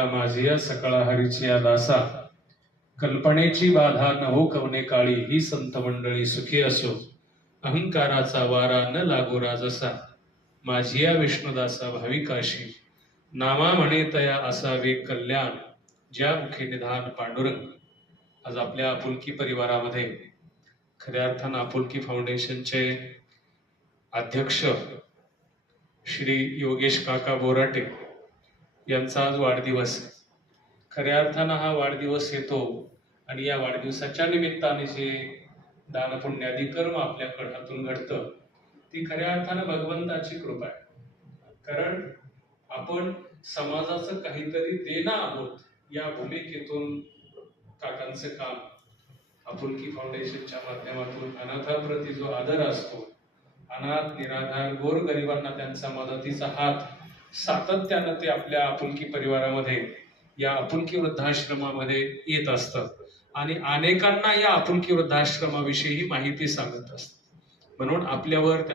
माझिया सकळा हरीची या दासा, कल्पनेची बाधा न हो कवने काळी, ही संत मंडळी सुखी असो, अहंकाराचा वारा न लागो राजसा. माझिया विष्णुदासा भाविकाशी, नामा म्हणे तया असावे कल्याण, ज्या मुखी निधान पांडुरंग. आज आपल्या आपुलकी परिवारामध्ये खऱ्या अर्थानं आपुलकी फाउंडेशनचे अध्यक्ष श्री योगेश काका बोराटे यांचा आज वाढदिवस आहे. खऱ्या अर्थानं हा वाढदिवस येतो आणि या वाढदिवसाच्या निमित्ताने जे दानपुण्यादी कर्म आपल्या हातून घडतं ती खऱ्या अर्थानं भगवंताची कृपा आहे. कारण आपण समाजाचं काहीतरी देणं आहोत या भूमिकेतून काकांचं काम आपुलकी फाउंडेशनच्या माध्यमातून अनाथांप्रती जो आदर असतो, अनाथ निराधार गोरगरिबांना त्यांचा मदतीचा हात सातत्यानं ते आपल्या आपुलकी परिवारामध्ये या आपुलकी वृद्धाश्रमामध्ये येत असतात आणि अनेकांना या आपुलकी वृद्धाश्रमाविषयी माहिती सांगत असतात. म्हणून आपल्यावर